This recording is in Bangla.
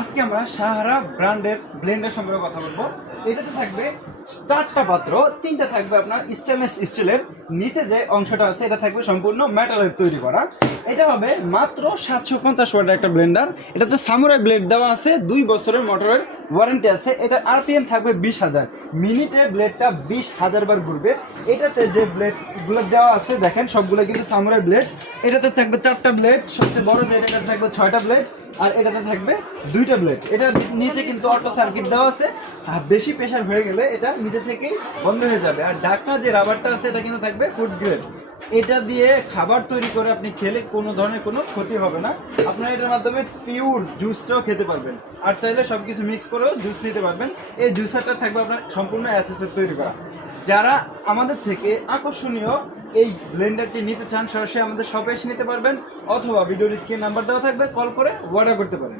আজকে আমরা সাহারা ব্র্যান্ডের ব্লেন্ডার সম্পর্কে কথা বলবো। এটাতে থাকবে 4টা পাত্র, 3টা থাকবে আপনার স্টেনলেস স্টিলের, নিচে যে অংশটা আছে এটা থাকবে সম্পূর্ণ মেটালের তৈরি করা। এটা হবে মাত্র 750 ওয়াটের একটা ব্লেন্ডার। এটাতে সামুরাই ব্লেড দেওয়া আছে, 2 বছরের মোটরের ওয়ারেন্টি আছে। এটা আরপিএম থাকবে 20,000, মিনিটে ব্লেডটা 20,000 বার ঘুরবে। এটাতে যে ব্লেডগুলো দেওয়া আছে দেখেন সবগুলো কিন্তু সামুরাই ব্লেড। এটাতে থাকবে 4টা ব্লেড, সবচেয়ে বড় যে এটাতে থাকবে 6টা ব্লেড, আর এটাতে থাকবে 2টা ব্লেড। এটার নিচে কিন্তু অটো সার্কিট দেওয়া আছে, বেশি প্রেসার হয়ে গেলে এটা নিজে থেকেই বন্ধ হয়ে যাবে। আর ঢাকনা যে রাবারটা আছে এটা কিন্তু থাকবে ফুড গ্রেড। এটা দিয়ে খাবার তৈরি করে আপনি খেলে কোনো ধরনের কোনো ক্ষতি হবে না। আপনারা এটার মাধ্যমে পিওর জুসটাও খেতে পারবেন, আর চাইলে সবকিছু মিক্স করেও জুস নিতে পারবেন। এই জুসারটা থাকবে আপনার সম্পূর্ণ এসএসএর তৈরি করা। যারা আমাদের থেকে আকর্ষণীয় এই ব্লেন্ডারটি নিতে চান সরাসরি আমাদের শপে এসে নিতে পারবেন, অথবা ভিডিওর স্ক্রিন নাম্বার দেওয়া থাকবে, কল করে অর্ডার করতে পারেন।